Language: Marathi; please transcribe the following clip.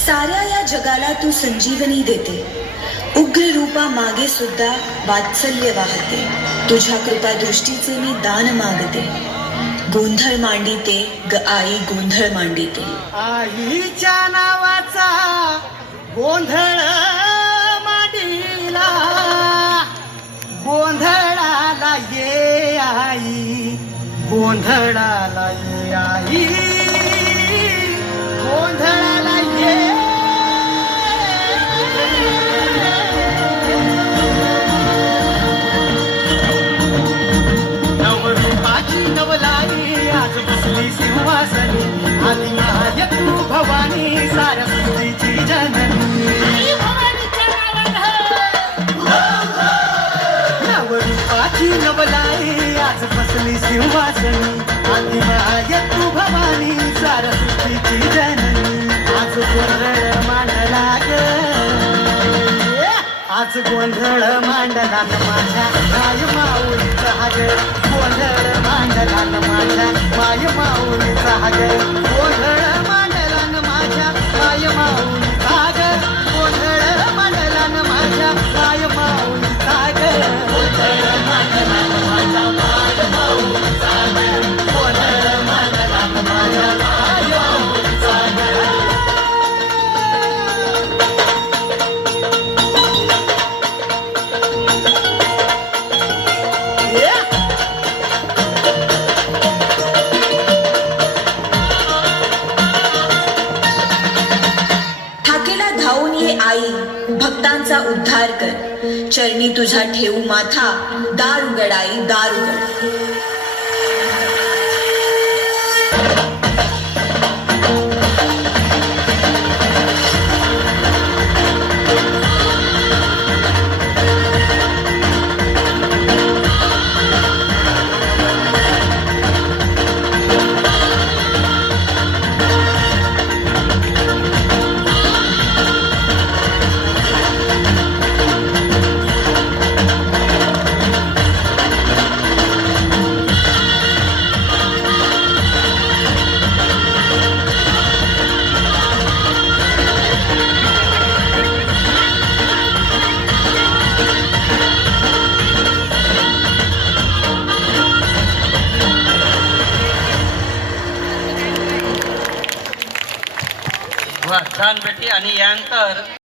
साऱ्या या जगाला तू संजीवनी देते, उग्र रूपा मागे सुद्धा वात्सल्य वाहते, तुझ्या कृपा दृष्टीचे मी दान मागते, गोंधळ मांडिते ग आई गोंधळ मांडिते. आईच्या नावाचा गोंधळ मांडिला, गोंधळाला ये आई, गोंधळाला ये आई, गोंधळाला ये. नवरूपाची नवलाई आज बसली सिंहासनी, आधी माय तू भवानी साऱ्या सृष्टीची जननी. नवरूपाची नवलाई आज बसली सिंहासनी, आधी माय तू भवानी साऱ्या सृष्टीची जननी. आज गोंधळ मांडला ग, आज गोंधळ मांडला न माझ्या माय माऊलीचा ग, गोंधळ मांडला न माझ्या माय माऊलीचा ग, गोंधळ मांडला न माझ्या माय माऊलीचा ग, गोंधळ मांडला न माझ्या माय माऊलीचा ग, गोंधळ मांडला न माझ्या माय माऊलीचा ग, गोंधळ मांडला न माझ्या माय माऊलीचा ग. ठाकेला धावून ये आई, भक्तांचा उद्धार कर, चरणी तुझा ठेवू माथा, दार उघड आई दार उघड. छान बेटी. आणि यानंतर